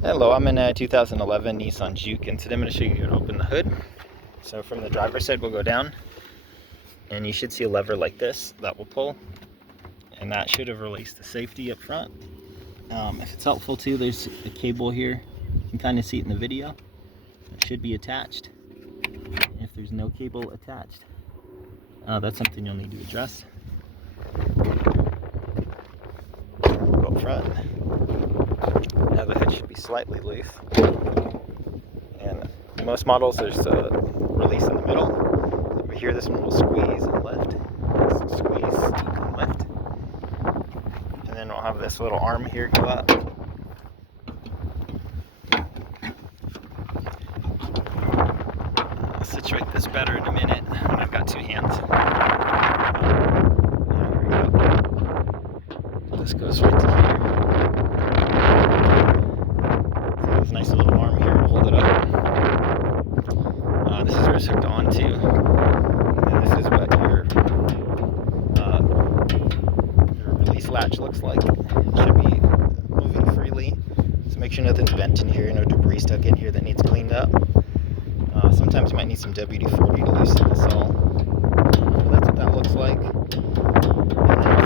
Hello, I'm in a 2011 Nissan Juke, and today I'm going to show you how to open the hood. So from the driver's side, we'll go down, and you should see a lever like this that will pull, and that should have released the safety up front. If it's helpful too, there's a cable here. You can kind of see it in the video. It should be attached. If there's no cable attached, that's something you'll need to address. Go up front. Now the hood should be slightly loose. And most models, there's a release in the middle. Over here, this one will squeeze and lift. Squeeze and lift. And then we'll have this little arm here go up. I'll situate this better in a minute. I've got two hands. There we go. This goes right to here. So there's a nice little arm here to hold it up. This is where it's hooked onto. And this is what your release latch looks like. It should be moving freely. So make sure nothing's bent in here, no debris stuck in here that needs cleaned up. Sometimes you might need some WD-40 to loosen this all. That's what that looks like. And then